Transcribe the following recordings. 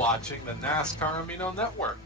watching the NASCAR Amino Network.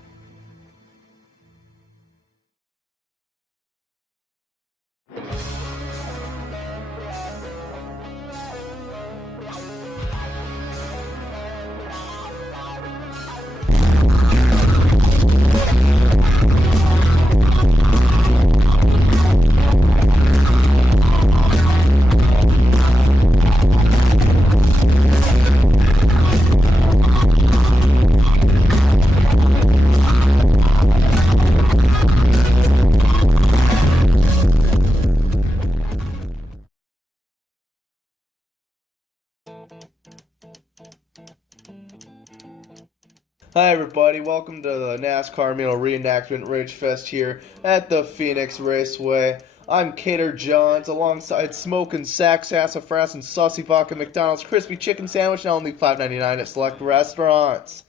Hi everybody, welcome to the NASCAR Reenactment Ragefest here at the Phoenix Raceway. I'm Cater Johns alongside Smokin' Sack, Sassafras, and Sussy Buck at McDonald's Crispy Chicken Sandwich, now only $5.99 at select restaurants.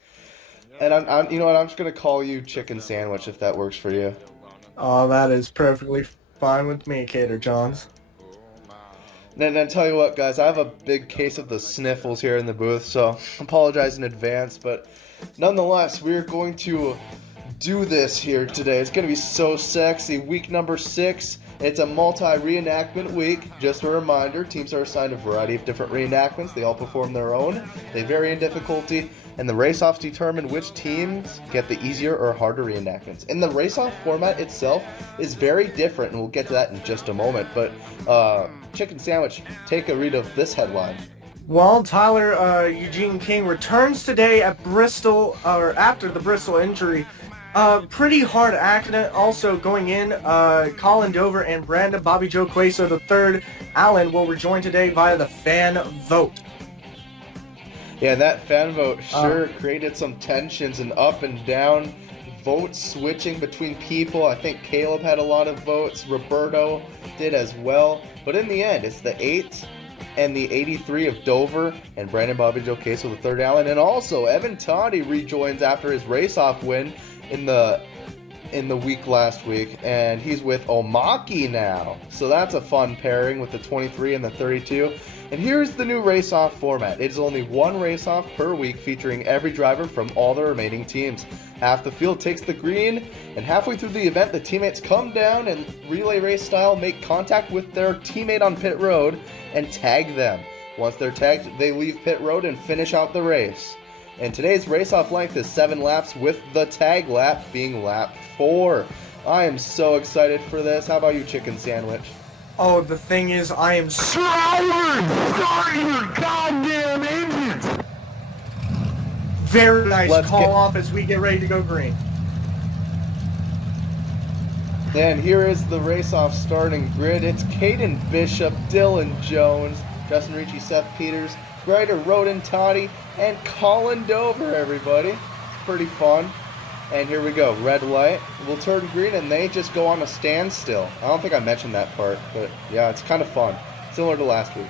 And I'm you know what, I'm just gonna call you Chicken Sandwich if that works for you. Oh, that is perfectly fine with me, Cater Johns. Then tell you what, guys, I have a big case of the sniffles here in the booth, so I apologize in advance, but nonetheless, we're going to do this here today. It's going to be so sexy. Week number 6. It's a multi-reenactment week. Just a reminder, teams are assigned a variety of different reenactments. They all perform their own. They vary in difficulty, and the race-offs determine which teams get the easier or harder reenactments. And the race-off format itself is very different, and we'll get to that in just a moment. But, Chicken Sandwich, take a read of this headline. Well, Tyler Eugene King returns today at Bristol, or after the Bristol injury. Pretty hard accident. Also going in, Colin Dover and Brandon Bobby Joe Queso III Allen will rejoin today via the fan vote. Yeah, that fan vote sure created some tensions and up and down votes switching between people. I think Caleb had a lot of votes. Roberto did as well. But in the end, it's the 8 and the 83 of Dover and Brandon Bobby Joe Queso III Allen. And also, Evan Toddy rejoins after his race-off win in the week last week. And he's with Omaki now. So that's a fun pairing with the 23 and the 32. And here's the new race-off format. It is only one race-off per week featuring every driver from all the remaining teams. Half the field takes the green, and halfway through the event, the teammates come down and relay race style make contact with their teammate on pit road and tag them. Once they're tagged, they leave pit road and finish out the race. And today's race-off length is 7 laps, with the tag lap being lap 4. I am so excited for this. How about you, Chicken Sandwich? Oh, the thing is, I am start your goddamn engines! Very nice off as we get ready to go green. And here is the race-off starting grid. It's Caden Bishop, Dylan Jones, Justin Ricci, Seth Peters, Ryder Roden, Toddy, and Colin Dover, everybody. It's pretty fun. And here we go, red light will turn green and they just go on a standstill. I don't think I mentioned that part, but yeah, it's kind of fun. Similar to last week.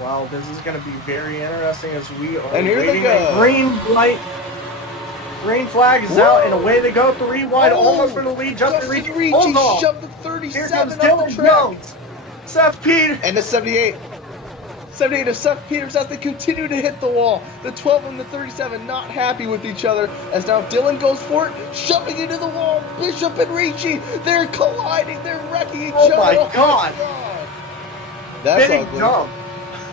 Wow, this is going to be very interesting as we are and here waiting. They go. Green light, green flag is out, and away they go. 3 wide, almost for the lead. Justin Ricci shoved the 37 Here comes up the Dylan track. Jones. Seth Peters. And the 78. 78 of Seth Peters as they continue to hit the wall. The 12 and the 37 not happy with each other as now Dylan goes for it, shoving into the wall. Bishop and Ricci, they're colliding, they're wrecking each other. Oh my God. That's big ugly. dump.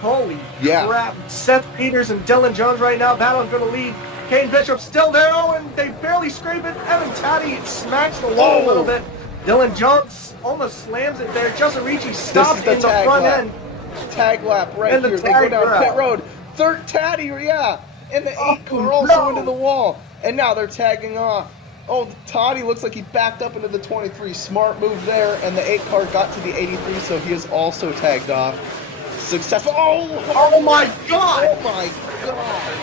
Holy crap. Seth Peters and Dylan Jones right now battling for the lead. Kane Bishop still there, and they barely scrape it. Evan Taddy smacks the wall a little bit. Dylan Jones almost slams it there. Justin Ricci stops in the front end. Tag lap right here. They go down pit road. Third Taddy, yeah. And the 8 car also into the wall. And now they're tagging off. Oh, Toddy looks like he backed up into the 23. Smart move there. And the 8 car got to the 83, so he is also tagged off. Successful. Oh my God. Oh my God.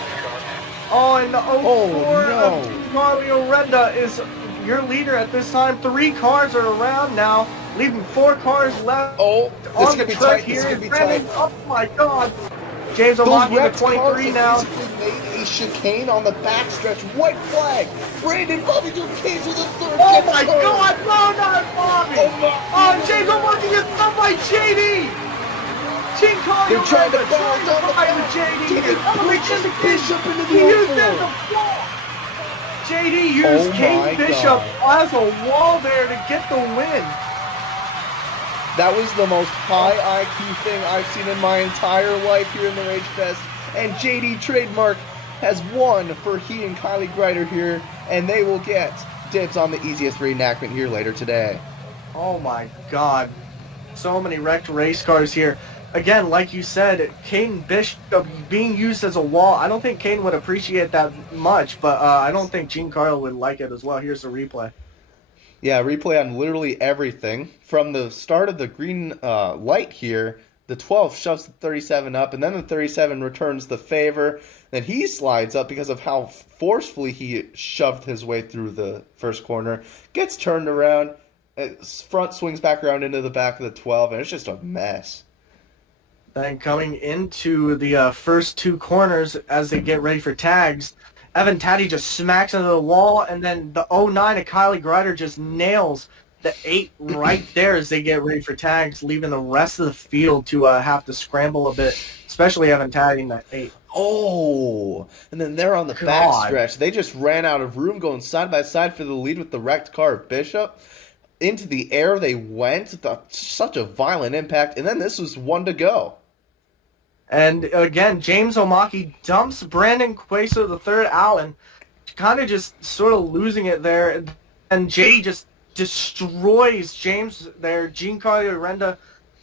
Oh, and the 04 of Mario Renda is your leader at this time. 3 cars are around now, leaving 4 cars left on the track here. This is gonna be tight. Oh my God. James Omaki, the 23 now. Made a chicane on the backstretch. White flag. Brandon Bobby Joe Queso with a 3rd. Oh my God. No, not Bobby. Oh, James Omaki gets stunned by JD. Gene Collier They're trying to trying balance to on the fight with back. JD. JD pushes Bishop into the He used oval. it as a wall. JD used Oh Kane my Bishop God. as a wall there to get the win. That was the most high IQ thing I've seen in my entire life here in the Rage Fest. And JD Trademark has won for he and Kylie Greider here, and they will get dibs on the easiest reenactment here later today. Oh my God. So many wrecked race cars here. Again, like you said, Caden Bishop being used as a wall. I don't think Caden would appreciate that much, but I don't think Gene Carl would like it as well. Here's the replay. Yeah, replay on literally everything. From the start of the green light here, the 12 shoves the 37 up, and then the 37 returns the favor. Then he slides up because of how forcefully he shoved his way through the first corner. Gets turned around, front swings back around into the back of the 12, and it's just a mess. Then coming into the first two corners as they get ready for tags, Evan Taddy just smacks into the wall, and then the 09 of Kylie Greider just nails the 8 right there as they get ready for tags, leaving the rest of the field to have to scramble a bit, especially Evan Taddy in that 8. Oh, and then they're on the backstretch. They just ran out of room going side by side for the lead with the wrecked car of Bishop. Into the air they went. Such a violent impact, and then this was one to go. And again, James Omaki dumps Brandon Queso the third Allen, kind of just sort of losing it there. And JD just destroys James there. Gene Collier, Renda,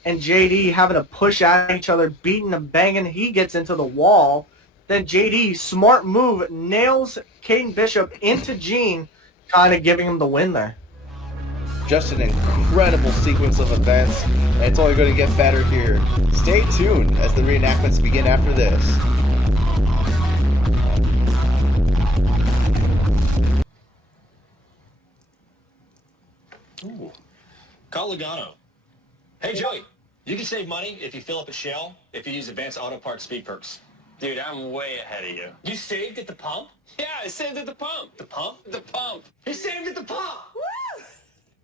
and JD having to push at each other, beating and banging. He gets into the wall. Then JD, smart move, nails Caden Bishop into Gene, kind of giving him the win there. Just an incredible sequence of events, and it's only going to get better here. Stay tuned as the reenactments begin after this. Ooh. Call Logano. Hey, Joey, you can save money if you fill up a Shell if you use Advanced Auto Parts Speed Perks. Dude, I'm way ahead of you. You saved at the pump? Yeah, I saved at the pump. The pump? The pump. He saved at the pump!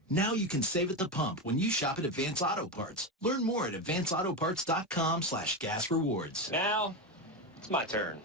Now you can save at the pump when you shop at Advance Auto Parts. Learn more at advanceautoparts.com/gas rewards. Now, it's my turn.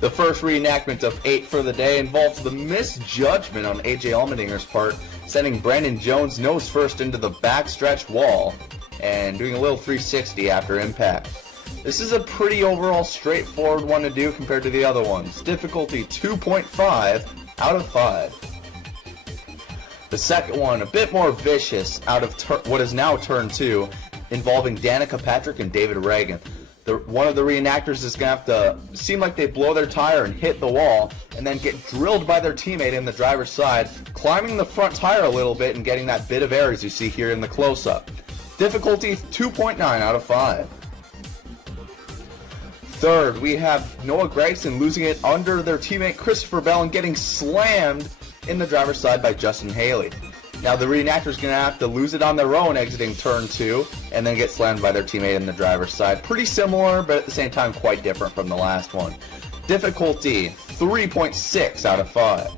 The first reenactment of 8 for the day involves the misjudgment on AJ Allmendinger's part, sending Brandon Jones nose first into the backstretch wall and doing a little 360 after impact. This is a pretty overall straightforward one to do compared to the other ones. Difficulty 2.5 out of 5. The second one, a bit more vicious, out of what is now turn 2, involving Danica Patrick and David Reagan. One of the reenactors is going to have to seem like they blow their tire and hit the wall, and then get drilled by their teammate in the driver's side, climbing the front tire a little bit and getting that bit of air as you see here in the close-up. Difficulty 2.9 out of 5. Third, we have Noah Gregson losing it under their teammate Christopher Bell and getting slammed in the driver's side by Justin Haley. Now the reenactor's going to have to lose it on their own exiting turn 2 and then get slammed by their teammate in the driver's side. Pretty similar, but at the same time quite different from the last one. Difficulty 3.6 out of 5.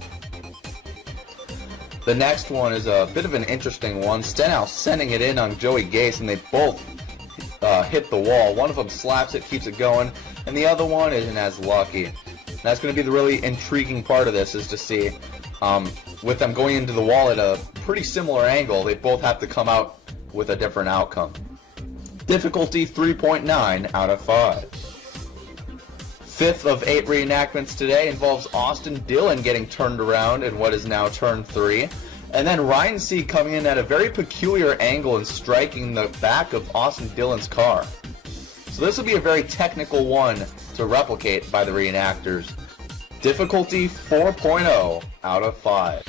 The next one is a bit of an interesting one. Stenhouse sending it in on Joey Gase, and they both hit the wall. One of them slaps it, keeps it going, and the other one isn't as lucky. That's going to be the really intriguing part of this, is to see with them going into the wall at a pretty similar angle, they both have to come out with a different outcome. Difficulty 3.9 out of 5. Fifth of 8 reenactments today involves Austin Dillon getting turned around in what is now turn 3. And then Ryan C coming in at a very peculiar angle and striking the back of Austin Dillon's car. So this will be a very technical one to replicate by the reenactors. Difficulty 4.0 out of 5.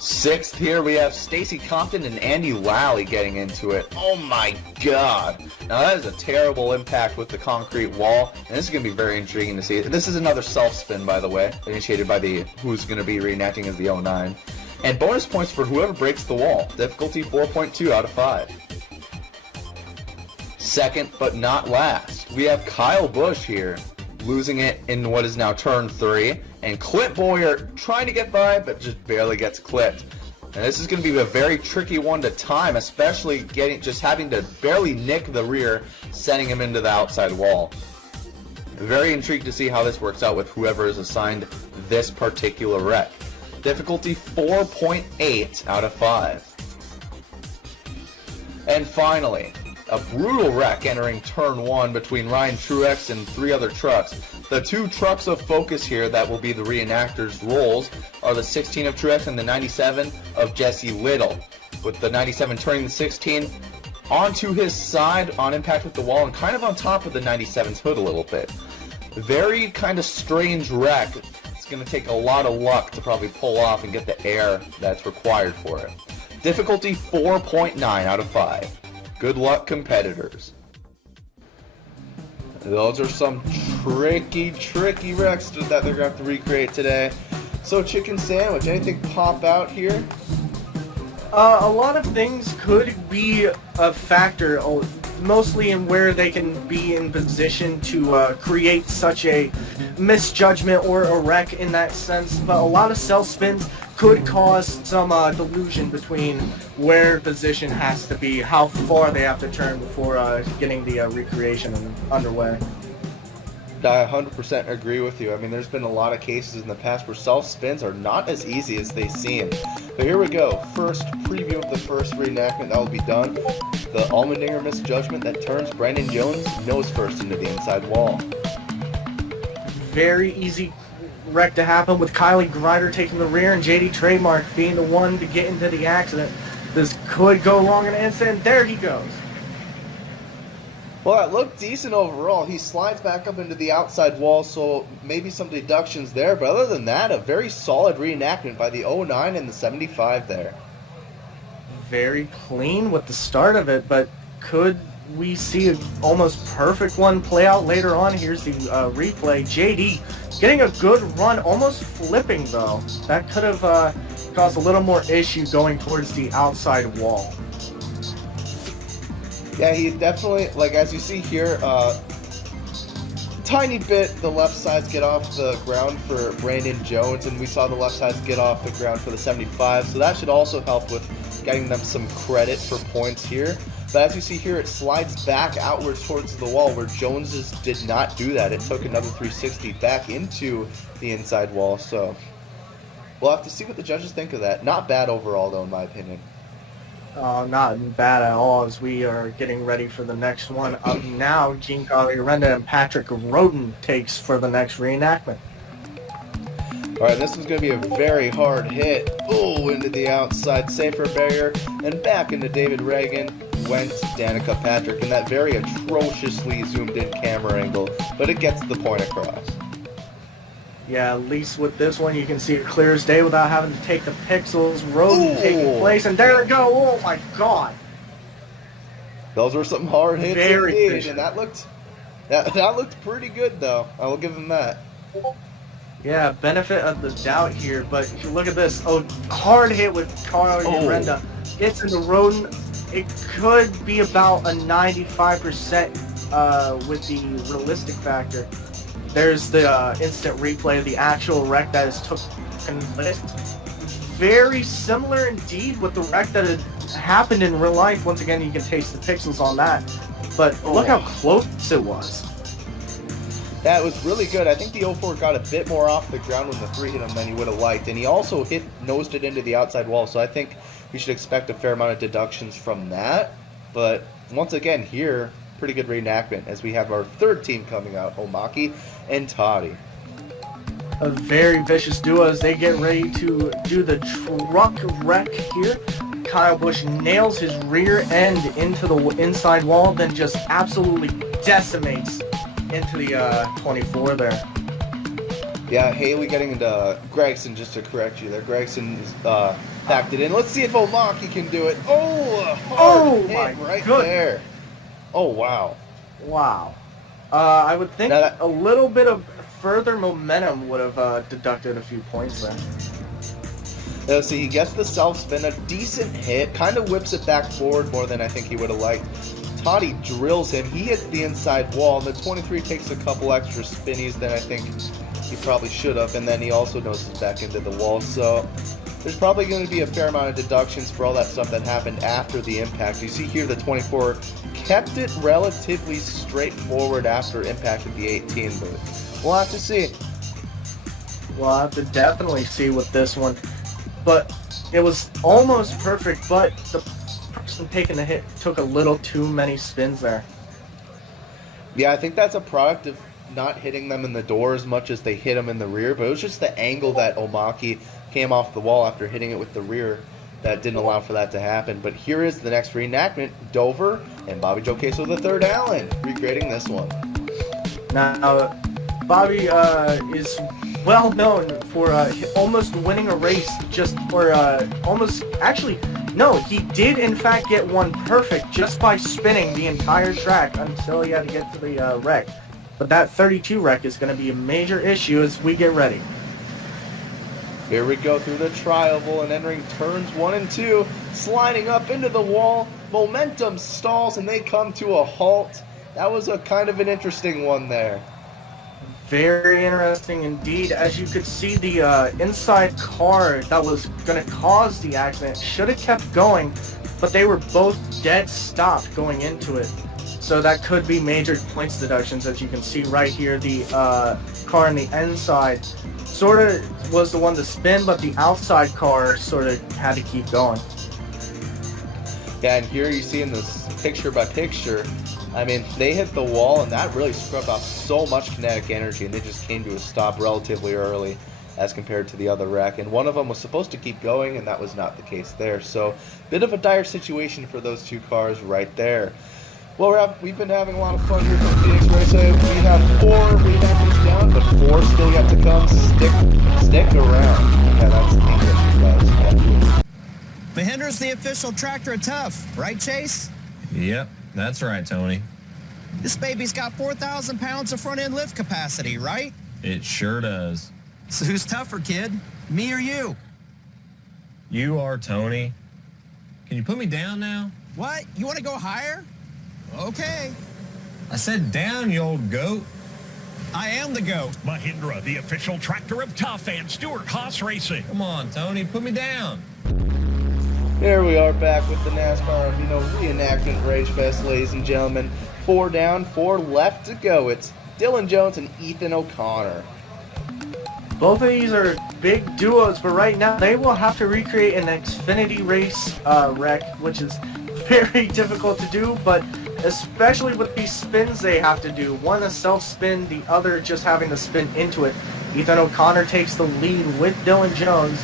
Sixth here we have Stacy Compton and Andy Lally getting into it. Oh my god. Now that is a terrible impact with the concrete wall, and this is going to be very intriguing to see. This is another self-spin, by the way, initiated by the who's going to be reenacting as the 09. And bonus points for whoever breaks the wall. Difficulty 4.2 out of 5. Second but not last, we have Kyle Busch here, losing it in what is now turn 3, and Clip Boyer trying to get by, but just barely gets clipped. And this is going to be a very tricky one to time, especially just having to barely nick the rear, sending him into the outside wall. Very intrigued to see how this works out with whoever is assigned this particular wreck. Difficulty 4.8 out of 5. And finally, a brutal wreck entering turn 1 between Ryan Truex and 3 other trucks. The 2 trucks of focus here that will be the reenactors' roles are the 16 of Truex and the 97 of Jesse Little, with the 97 turning the 16 onto his side on impact with the wall and kind of on top of the 97's hood a little bit. Very kind of strange wreck. It's going to take a lot of luck to probably pull off and get the air that's required for it. Difficulty 4.9 out of 5. Good luck, competitors. Those are some tricky wrecks that they're going to have to recreate today. So, chicken sandwich, anything pop out here? A lot of things could be a factor, mostly in where they can be in position to create such a misjudgment or a wreck in that sense. But a lot of self-spins could cause some delusion between where position has to be, how far they have to turn before getting the recreation underway. I 100% agree with you. I mean, there's been a lot of cases in the past where self-spins are not as easy as they seem. But here we go. First preview of the first reenactment that will be done. The Allmendinger misjudgment that turns Brandon Jones nose first into the inside wall. Very easy wreck to happen with Kylie Grider taking the rear and JD Trademark being the one to get into the accident. This could go wrong in an instant. There he goes. Well, that looked decent overall. He slides back up into the outside wall, so maybe some deductions there. But other than that, a very solid reenactment by the 09 and the 75 there. Very clean with the start of it, but could we see an almost perfect one play out later on? Here's the replay. JD getting a good run, almost flipping though. That could have caused a little more issue going towards the outside wall. Yeah, he definitely, like as you see here, tiny bit the left sides get off the ground for Brandon Jones, and we saw the left sides get off the ground for the 75, so that should also help with getting them some credit for points here. But as you see here, it slides back outwards towards the wall, where Jones's did not do that. It took another 360 back into the inside wall, so we'll have to see what the judges think of that. Not bad overall, though, in my opinion. Not bad at all, as we are getting ready for the next one. Up now, Gene Renda and Patrick Roden takes for the next reenactment. Alright, this is going to be a very hard hit. Oh, into the outside safer barrier, and back into David Reagan went Danica Patrick in that very atrociously zoomed in camera angle, but it gets the point across. Yeah, at least with this one you can see it clear as day without having to take the pixels. Roden taking place, and there we go. Oh my god. Those were some hard hits Very indeed, efficient. and that looked pretty good though. I will give him that. Yeah, benefit of the doubt here, but if you look at this, oh, hard hit with Carl Urenda. It's in the rodent. It could be about a 95% with the realistic factor. There's the instant replay of the actual wreck that is taken place. Very similar indeed with the wreck that had happened in real life. Once again, you can taste the pixels on that, but look how close it was. That was really good. I think the 04 got a bit more off the ground when the 3 hit him than he would have liked, and he also nosed it into the outside wall, so I think we should expect a fair amount of deductions from that. But once again here, pretty good reenactment as we have our third team coming out, Omaki and Toddy. A very vicious duo as they get ready to do the truck wreck here. Kyle Busch nails his rear end into the inside wall, then just absolutely decimates into the 24 there. Yeah, Haley getting into Gregson, just to correct you there. Gregson backed it in. Let's see if Omaki can do it. Oh, a hard hit right there. Oh, wow. Wow. I would think a little bit of further momentum would have deducted a few points there. So he gets the self-spin, a decent hit, kind of whips it back forward more than I think he would have liked. Toddy drills him. He hits the inside wall. The 23 takes a couple extra spinnies than I think he probably should have, and then he also noses back into the wall. So there's probably going to be a fair amount of deductions for all that stuff that happened after the impact. You see here the 24 kept it relatively straightforward after impact with the 18, but we'll have to see. We'll have to definitely see with this one. But it was almost perfect, but the person taking the hit took a little too many spins there. Yeah, I think that's a product of not hitting them in the door as much as they hit them in the rear, but it was just the angle that Omaki came off the wall after hitting it with the rear that didn't allow for that to happen. But here is the next reenactment, Dover and Bobby Joe Queso III Allen recreating this one. Now, Bobby is well known for almost winning a race he did in fact get one perfect just by spinning the entire track until he had to get to the wreck. But that 32 wreck is going to be a major issue as we get ready. Here we go through the trioval and entering turns 1 and 2, sliding up into the wall. Momentum stalls and they come to a halt. That was a kind of an interesting one there. Very interesting indeed. As you could see, the inside car that was going to cause the accident should have kept going, but they were both dead stopped going into it. So that could be major points deductions. As you can see right here, the car on the inside sort of was the one to spin, but the outside car sort of had to keep going. Yeah, and here you see in this picture by picture, I mean, they hit the wall and that really scrubbed off so much kinetic energy, and they just came to a stop relatively early as compared to the other wreck. And one of them was supposed to keep going, and that was not the case there. So, bit of a dire situation for those two cars right there. Well, we've been having a lot of fun here from Phoenix Raceway. We have 4 reenactments down, but 4 still yet to come. Stick around. Yeah, that's English, guys. Mahindra's the official tractor of Tough, right, Chase? Yep, that's right, Tony. This baby's got 4,000 pounds of front-end lift capacity, right? It sure does. So who's tougher, kid? Me or you? You are, Tony. Can you put me down now? What? You want to go higher? Okay. I said down, you old goat. I am the GOAT. Mahindra, the official tractor of Tough and Stewart Haas Racing. Come on, Tony, put me down. Here we are back with the NASCAR, Reenactment Ragefest, ladies and gentlemen. 4 down, 4 left to go. It's Dylan Jones and Ethan O'Connor. Both of these are big duos, but right now they will have to recreate an Xfinity race wreck, which is very difficult to do, but especially with these spins they have to do. One a self-spin, the other just having to spin into it. Ethan O'Connor takes the lead with Dylan Jones.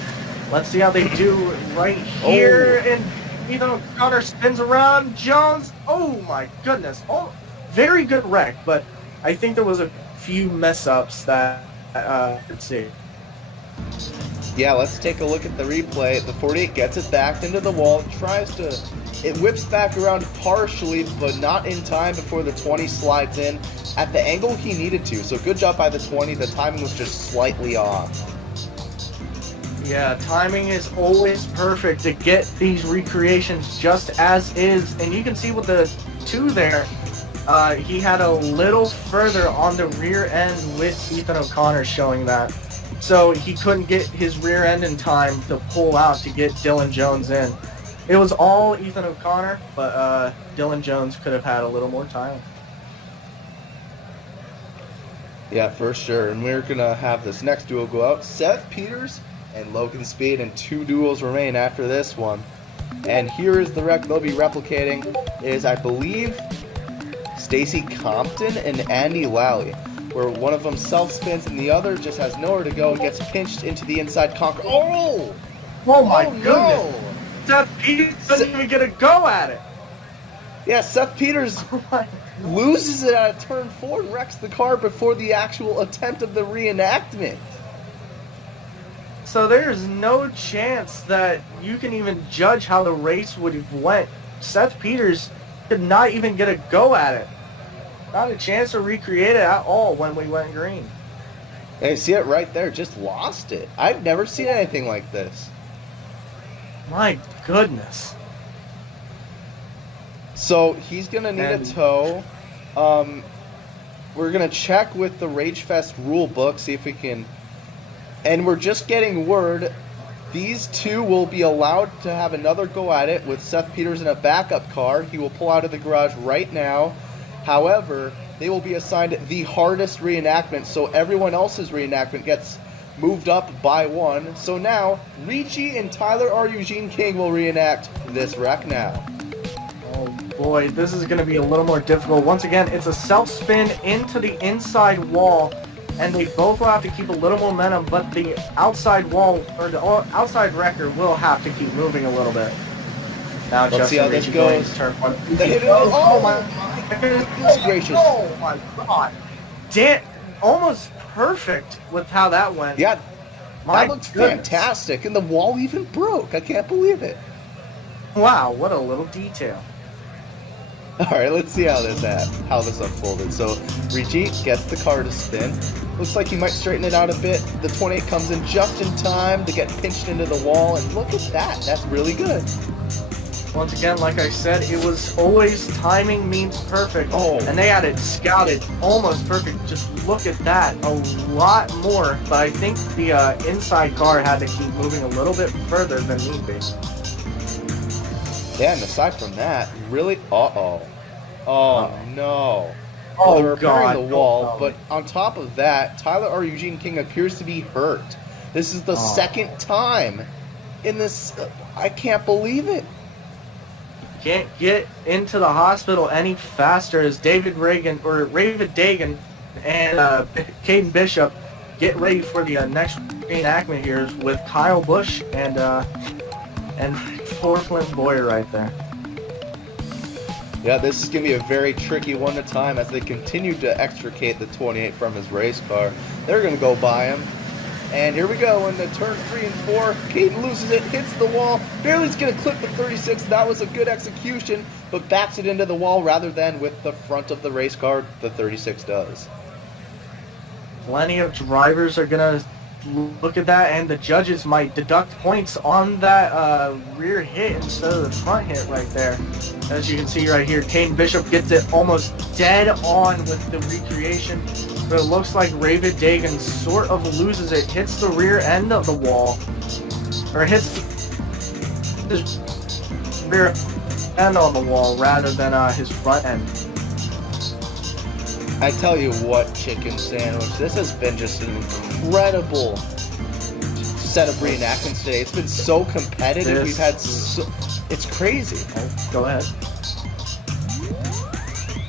Let's see how they do right here. And Ethan O'Connor spins around. Jones, oh my goodness. Oh, very good wreck, but I think there was a few mess-ups that let's see. Yeah, let's take a look at the replay. The 48 gets it backed into the wall, it whips back around partially, but not in time before the 20 slides in. at the angle he needed to. So good job by the 20. The timing was just slightly off. Yeah, timing is always perfect to get these recreations just as is. And you can see with the 2 there, he had a little further on the rear end with Ethan O'Connor showing that. So he couldn't get his rear end in time to pull out to get Dylan Jones in. It was all Ethan O'Connor, but Dylan Jones could have had a little more time. Yeah, for sure. And we're going to have this next duel go out. Seth Peters and Logan Speed, and 2 duels remain after this one. And here is the wreck they'll be replicating is, I believe, Stacy Compton and Andy Lally, where one of them self-spins and the other just has nowhere to go and gets pinched into the inside conquer. Oh! Oh my Oh, goodness! no! Seth Peters doesn't even get a go at it! Yeah, Seth Peters loses it at a turn 4 and wrecks the car before the actual attempt of the reenactment. So there's no chance that you can even judge how the race would have went. Seth Peters could not even get a go at it. Not a chance to recreate it at all when we went green. And you see it right there, just lost it. I've never seen anything like this. My goodness. So he's going to need a tow. We're going to check with the Ragefest rule book, see if we can... And we're just getting word these 2 will be allowed to have another go at it with Seth Peters in a backup car. He will pull out of the garage right now. However, they will be assigned the hardest reenactment, so everyone else's reenactment gets moved up by 1. So now, Ricci and Tyler R. Eugene King will reenact this wreck now. Oh boy, this is going to be a little more difficult. Once again, it's a self-spin into the inside wall, and they both will have to keep a little momentum, but the outside wall, or the outside wrecker will have to keep moving a little bit. Now Let's Justin see how this Ricci going goes. to turn 1. They hit it. Oh my goodness gracious. Oh my god. Almost perfect with how that went. Yeah, My that looks goodness. fantastic, and the wall even broke. I can't believe it. Wow, what a little detail. All right, let's see how this unfolded. So Ricci gets the car to spin. Looks like he might straighten it out a bit. The 28 comes in just in time to get pinched into the wall, and look at that. That's really good. Once again, like I said, it was always timing means perfect. Oh. And they had it scouted almost perfect. Just look at that. A lot more. But I think the inside car had to keep moving a little bit further than need be. Yeah, and aside from that, really, oh no. Well, Oh, they're repairing God. the wall, Oh, no. but on top of that, Tyler R. Eugene King appears to be hurt. This is the second time in this. I can't believe it. Can't get into the hospital any faster as David Dagan and Caden Bishop get ready for the next reenactment here with Kyle Busch and Florence Boyer right there. Yeah, this is going to be a very tricky one to time as they continue to extricate the 28 from his race car. They're going to go by him. And here we go in the turn 3 and 4. Caden loses it, hits the wall. Barely's going to clip the 36. That was a good execution, but backs it into the wall rather than with the front of the race car, the 36 does. Plenty of drivers are going to look at that, and the judges might deduct points on that rear hit instead of the front hit right there. As you can see right here, Caden Bishop gets it almost dead on with the recreation, but it looks like Ravid Dagan sort of loses it, hits the rear end of the wall, or hits his rear end on the wall rather than his front end. I tell you what, chicken sandwich, this has been just an incredible set of reenactments today. It's been so competitive. We've had it's crazy. Oh, go ahead.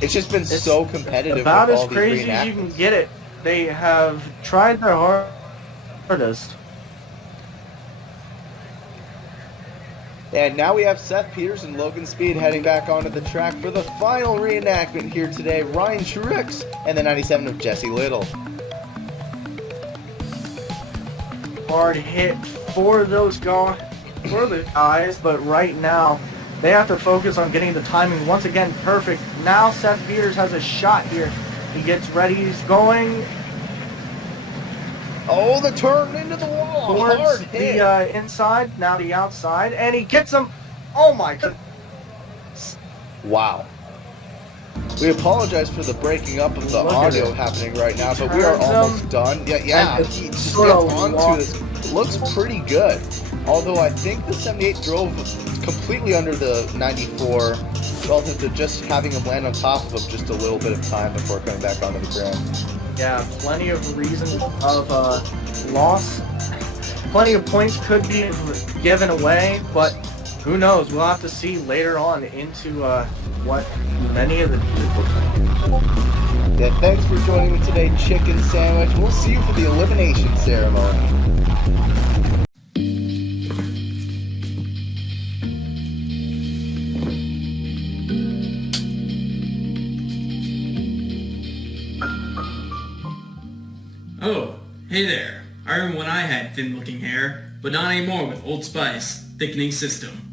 It's just been so competitive. About with as all these crazy as you can reenactments. get it. They have tried their hardest. And now we have Seth Peters and Logan Speed heading back onto the track for the final reenactment here today. Ryan Truex and the 97 of Jesse Little. Hard hit for those guys, but right now they have to focus on getting the timing once again perfect. Now Seth Peters has a shot here He gets ready, he's going Oh, the turn into the wall. towards Hard hit. the inside, now the outside, and he gets him. Oh my god. Wow. We apologize for the breaking up of the Look at audio it. happening right now, but we are Turns almost him, done. Yeah, and he it's just sort gets of onto lost. this. Looks pretty good. Although I think the 78 drove completely under the 94 relative to just having him land on top of him just a little bit of time before coming back onto the ground. Yeah, plenty of reasons of loss. Plenty of points could be given away, but who knows? We'll have to see later on into what many of the Yeah, thanks for joining me today, Chicken Sandwich. We'll see you for the elimination ceremony. Oh, hey there. I remember when I had thin-looking hair, but not anymore with Old Spice thickening system.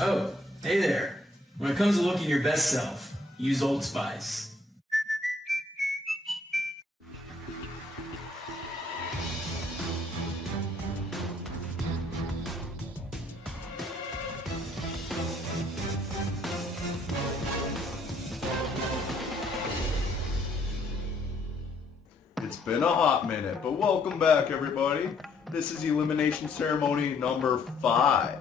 Oh, hey there. When it comes to looking your best self, use Old Spice. It's been a hot minute, but welcome back everybody. This is elimination ceremony number 5.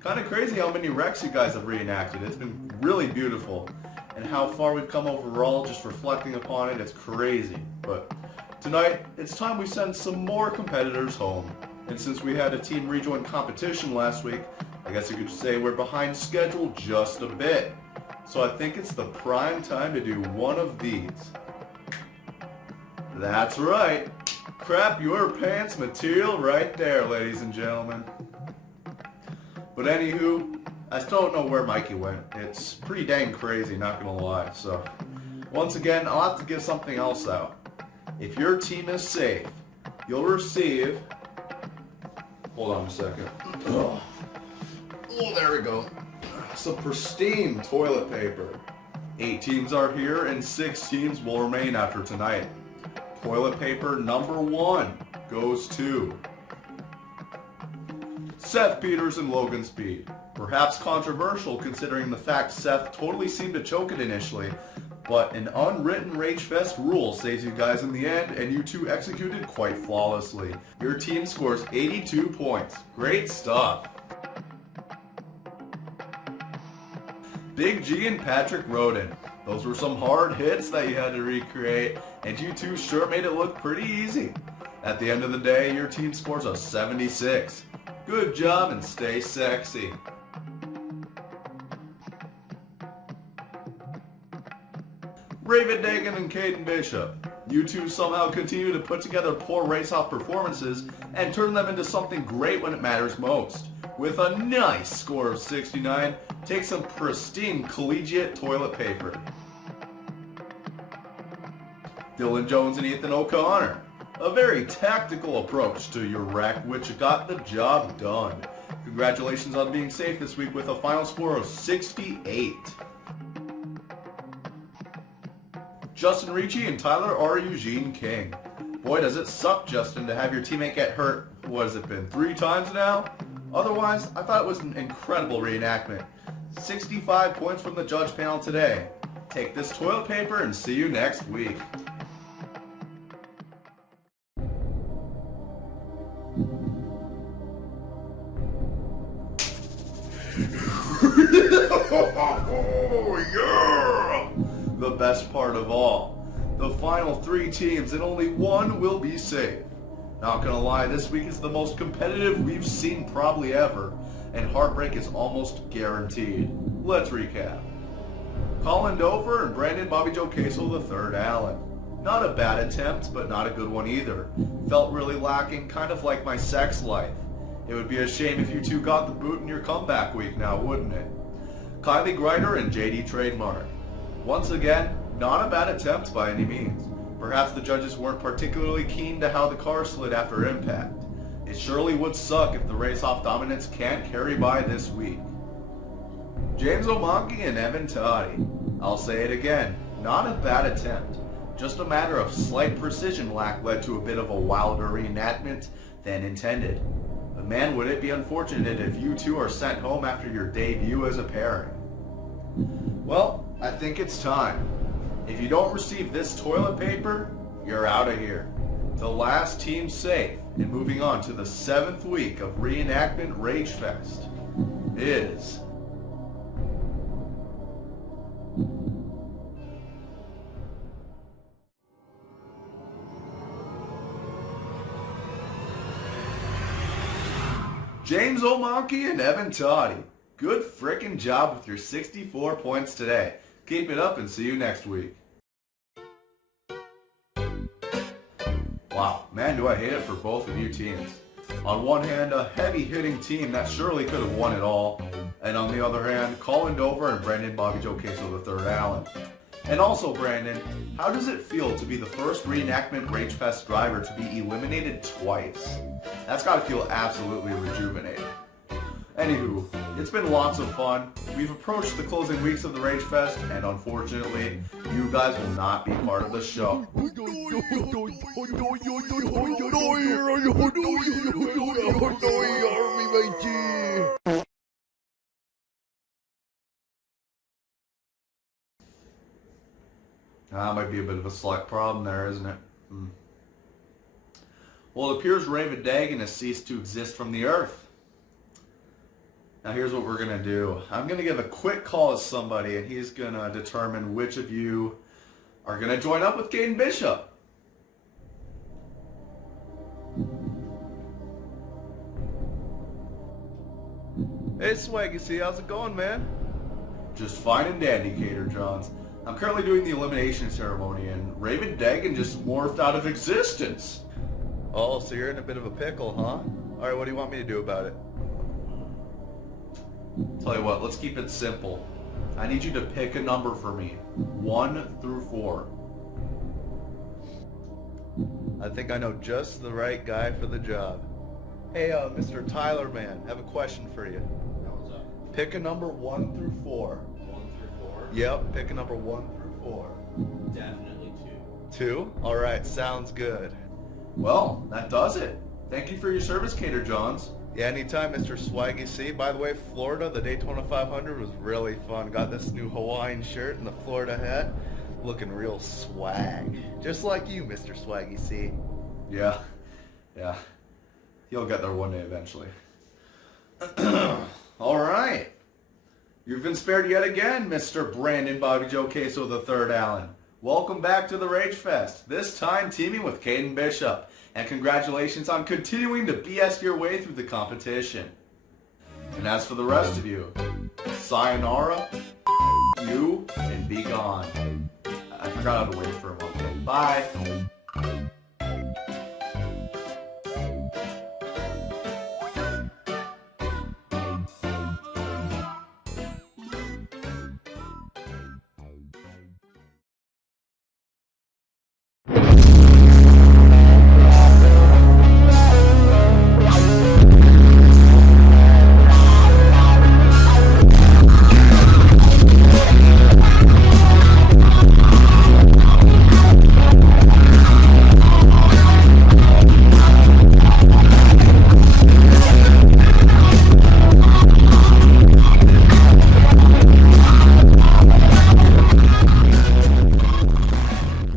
Kind of crazy how many wrecks you guys have reenacted. It's been really beautiful. And how far we've come overall, just reflecting upon it, it's crazy. But tonight, it's time we send some more competitors home. And since we had a team rejoin competition last week, I guess you could say we're behind schedule just a bit. So I think it's the prime time to do one of these. That's right. Crap your pants material right there, ladies and gentlemen. But anywho, I still don't know where Mikey went. It's pretty dang crazy, not gonna lie. So, once again, I'll have to give something else out. If your team is safe, you'll receive... Hold on a second. Oh, there we go. Some pristine toilet paper. 8 teams are here and 6 teams will remain after tonight. Toilet paper number 1 goes to Seth Peters and Logan Speed. Perhaps controversial considering the fact Seth totally seemed to choke it initially, but an unwritten Ragefest rule saves you guys in the end, and you two executed quite flawlessly. Your team scores 82 points. Great stuff. Big G and Patrick Roden. Those were some hard hits that you had to recreate, and you two sure made it look pretty easy. At the end of the day, your team scores a 76. Good job and stay sexy. Raven Dagan and Caden Bishop. You two somehow continue to put together poor race-off performances and turn them into something great when it matters most. With a nice score of 69, take some pristine collegiate toilet paper. Dylan Jones and Ethan O'Connor. A very tactical approach to your wreck, which got the job done. Congratulations on being safe this week with a final score of 68. Justin Ricci and Tyler R. Eugene King. Boy, does it suck, Justin, to have your teammate get hurt. What has it been, 3 times now? Otherwise, I thought it was an incredible reenactment. 65 points from the judge panel today. Take this toilet paper and see you next week. Oh, yeah! The best part of all, the final 3 teams and only 1 will be saved. Not gonna lie, this week is the most competitive we've seen probably ever, and heartbreak is almost guaranteed. Let's recap. Colin Dover and Brandon Bobby Joe Casel III Allen. Not a bad attempt, but not a good one either. Felt really lacking, kind of like my sex life. It would be a shame if you two got the boot in your comeback week now, wouldn't it? Kylie Grider and JD Trademark. Once again, not a bad attempt by any means. Perhaps the judges weren't particularly keen to how the car slid after impact. It surely would suck if the race-off dominance can't carry by this week. James O'Monkey and Evan Toddy. I'll say it again, not a bad attempt. Just a matter of slight precision lack led to a bit of a wilder reenactment than intended. But man, would it be unfortunate if you two are sent home after your debut as a pairing. Well, I think it's time. If you don't receive this toilet paper, you're out of here. The last team safe, and moving on to the 7th week of Reenactment Ragefest, is... James O'Monkey and Evan Toddy. Good frickin' job with your 64 points today. Keep it up and see you next week. Wow, man, do I hate it for both of you teams. On one hand, a heavy-hitting team that surely could have won it all. And on the other hand, Colin Dover and Brandon Bobby Joe Queso III Allen. And also, Brandon, how does it feel to be the first Reenactment Ragefest driver to be eliminated twice? That's got to feel absolutely rejuvenating. Anywho, it's been lots of fun. We've approached the closing weeks of the Ragefest, and unfortunately, you guys will not be part of the show. That might be a bit of a slight problem there, isn't it? Well, it appears Raven Dagon has ceased to exist from the earth. Now here's what we're going to do. I'm going to give a quick call to somebody, and he's going to determine which of you are going to join up with Caden Bishop. Hey Swaggy C, how's it going, man? Just fine and dandy, Cater Johns. I'm currently doing the elimination ceremony, and Raven Dagon just morphed out of existence. Oh, so you're in a bit of a pickle, huh? Alright, what do you want me to do about it? Tell you what, let's keep it simple. I need you to pick a number for me. 1 through 4. I think I know just the right guy for the job. Hey, Mr. Tyler, man, I have a question for you. What's up? Pick a number 1 through 4. 1 through 4? Yep, pick a number 1 through 4. Definitely 2. 2? Alright, sounds good. Well, that does it. Thank you for your service, Cater Johns. Yeah, anytime, Mr. Swaggy C. By the way, Florida, the Daytona 500 was really fun. Got this new Hawaiian shirt and the Florida hat. Looking real swag. Just like you, Mr. Swaggy C. Yeah. He'll get there one day eventually. Alright. You've been spared yet again, Mr. Brandon Bobby Joe Queso III Allen. Welcome back to the Ragefest, this time teaming with Caden Bishop. And congratulations on continuing to BS your way through the competition. And as for the rest of you, sayonara, you, and be gone. I forgot how to wait for a moment. Bye.